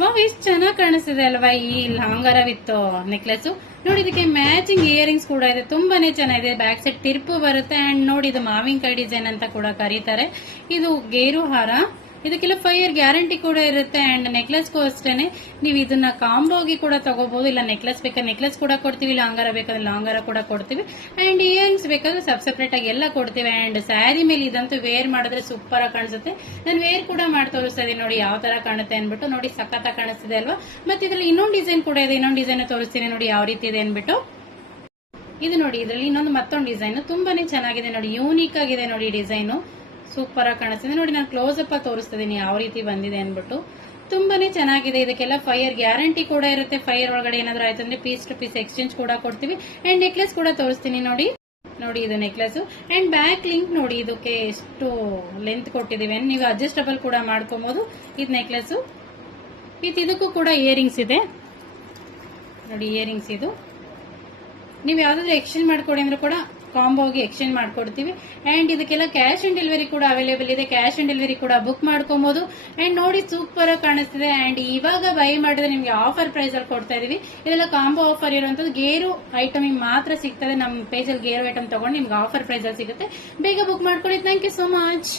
Wow, ಎಷ್ಟು ಚೆನ್ನಾಗಿ ಕಾಣಿಸ್ತಿದೆ ಅಲ್ವಾ ಈ ಲಾಂಗರ ವಿತ್ ನೆಕ್ಲೆಸ್. ನೋಡಿ, ಇದಕ್ಕೆ ಮ್ಯಾಚಿಂಗ್ ಇಯರಿಂಗ್ಸ್ ಕೂಡ ಇದೆ, ತುಂಬಾನೇ ಚೆನ್ನಾಗಿದೆ. ಬ್ಯಾಕ್ ಸೈಡ್ ಟಿರ್ಪು ಬರುತ್ತೆ. ಅಂಡ್ ನೋಡಿ, ಇದು ಮಾವಿನಕಾಯಿ ಡಿಸೈನ್ ಅಂತ ಕೂಡ ಕರೀತಾರೆ. ಇದು ಗೇರು ಹಾರ. ಇದಕ್ಕೆಲ್ಲ 5 ಇಯರ್ ಗ್ಯಾರಂಟಿ ಕೂಡ ಇರುತ್ತೆ. ಅಂಡ್ ನೆಕ್ಲೆಸ್ಗೂ ಅಷ್ಟೇನೆ, ನೀವು ಇದನ್ನ ಕಾಂಬೋಗಿ ಕೂಡ ತಗೋಬಹುದು. ಇಲ್ಲ ನೆಕ್ಲೆಸ್ ಬೇಕಾದ್ರೆ ನೆಕ್ಲೆಸ್ ಕೂಡ ಕೊಡ್ತೀವಿ, ಲಾಂಗರ ಬೇಕಾದ್ರೆ ಲಾಂಗರ ಕೂಡ ಕೊಡ್ತೀವಿ. ಅಂಡ್ ಇಯರಿಂಗ್ಸ್ ಬೇಕಾದ್ರೆ ಸೆಪರೇಟ್ ಆಗಿ ಎಲ್ಲ ಕೊಡ್ತೀವಿ. ಅಂಡ್ ಸ್ಯಾರಿ ಮೇಲೆ ಇದಂತೂ ವೇರ್ ಮಾಡಿದ್ರೆ ಸೂಪರ್ ಆಗಿ ಕಾಣಿಸುತ್ತೆ. ನಾನು ವೇರ್ ಕೂಡ ಮಾಡಿ ತೋರಿಸ್ತಾ ಇದೀನಿ, ನೋಡಿ ಯಾವ ತರ ಕಾಣುತ್ತೆ ಅನ್ಬಿಟ್ಟು. ನೋಡಿ, ಸಖತ್ತಾಗಿ ಕಾಣಿಸ್ತಿದೆ ಅಲ್ವಾ. ಮತ್ತೆ ಇದ್ರಲ್ಲಿ ಇನ್ನೊಂದು ಡಿಸೈನ್ ಕೂಡ ಇದೆ, ಇನ್ನೊಂದು ಡಿಸೈನ್ ತೋರಿಸ್ತೀನಿ ನೋಡಿ ಯಾವ ರೀತಿ ಇದೆ ಅನ್ಬಿಟ್ಟು. ಇದು ನೋಡಿ, ಇದರಲ್ಲಿ ಮತ್ತೊಂದು ಡಿಸೈನ್ ತುಂಬಾನೇ ಚೆನ್ನಾಗಿದೆ ನೋಡಿ, ಯೂನಿಕ್ ಆಗಿದೆ ನೋಡಿ ಡಿಸೈನ್. ಸೂಪರ್ ಆಗಿ ಕಾಣಿಸ್ತಿದೆ ನೋಡಿ. ನಾನು ಕ್ಲೋಸ್ ಅಪ್ ತೋರಿಸ್ತಿದ್ದೀನಿ ಯಾವ ರೀತಿ ಬಂದಿದೆ ಅನ್ಬಿಟ್ಟು. ತುಂಬಾನೇ ಚೆನ್ನಾಗಿದೆ. ಇದಕ್ಕೆಲ್ಲ 5 ಇಯರ್ ಗ್ಯಾರಂಟಿ ಕೂಡ ಇರುತ್ತೆ. 5 ಇಯರ್ ಒಳಗಡೆ ಏನಾದ್ರು ಆಯ್ತು ಅಂದ್ರೆ ಪೀಸ್ ಟು ಪೀಸ್ ಎಕ್ಸ್ಚೇಂಜ್ ಕೂಡ ಕೊಡ್ತೀವಿ. ಅಂಡ್ ನೆಕ್ಲೆಸ್ ಕೂಡ ತೋರಿಸ್ತೀನಿ ನೋಡಿ. ನೋಡಿ, ಇದು ನೆಕ್ಲೆಸ್. ಅಂಡ್ ಬ್ಯಾಕ್ ಲಿಂಕ್ ನೋಡಿ, ಇದಕ್ಕೆ ಎಷ್ಟು ಲೆಂತ್ ಕೊಟ್ಟಿದೀವಿ. ನೀವು ಅಡ್ಜಸ್ಟಬಲ್ ಕೂಡ ಮಾಡ್ಕೋಬಹುದು. ಇದು ನೆಕ್ಲೆಸ್. ಇದಕ್ಕೂ ಕೂಡ ಇಯರಿಂಗ್ಸ್ ಇದೆ ನೋಡಿ, ಇಯರಿಂಗ್ಸ್. ಇದು ನೀವು ಯಾವ್ದಾದ್ರು ಎಕ್ಸ್ಚೇಂಜ್ ಮಾಡ್ಕೊಡಿ ಅಂದ್ರೆ ಕೂಡ ಕಾಂಬೋ ಆಗಿ ಎಕ್ಸ್ಚೇಂಜ್ ಮಾಡ್ಕೊಡ್ತೀವಿ. ಅಂಡ್ ಇದಕ್ಕೆಲ್ಲ ಕ್ಯಾಶ್ ಆನ್ ಡೆಲಿವರಿ ಕೂಡ ಅವೈಲೇಬಲ್ ಇದೆ. ಕ್ಯಾಶ್ ಆನ್ ಡೆಲಿವರಿ ಕೂಡ ಬುಕ್ ಮಾಡ್ಕೊಬಹುದು. ಅಂಡ್ ನೋಡಿ, ಸೂಪರ್ ಆಗಿ ಕಾಣಿಸ್ತಿದೆ. ಅಂಡ್ ಇವಾಗ ಬೈ ಮಾಡಿದ್ರೆ ನಿಮ್ಗೆ ಆಫರ್ ಪ್ರೈಸ್ ಅಲ್ಲಿ ಕೊಡ್ತಾ ಇದೀವಿ. ಇದೆಲ್ಲ ಕಾಂಬೋ ಆಫರ್ ಇರುವಂತದ್ದು. ಗೇರು ಐಟಮ್ ಮಾತ್ರ ಸಿಗ್ತದೆ. ನಮ್ಮ ಪೇಜ್ ಅಲ್ಲಿ ಗೇರು ಐಟಮ್ ತಗೊಂಡು ನಿಮ್ಗೆ ಆಫರ್ ಪ್ರೈಸ್ ಅಲ್ಲಿ ಸಿಗುತ್ತೆ. ಬೇಗ ಬುಕ್ ಮಾಡ್ಕೊಳ್ಳಿ. Thank you so much.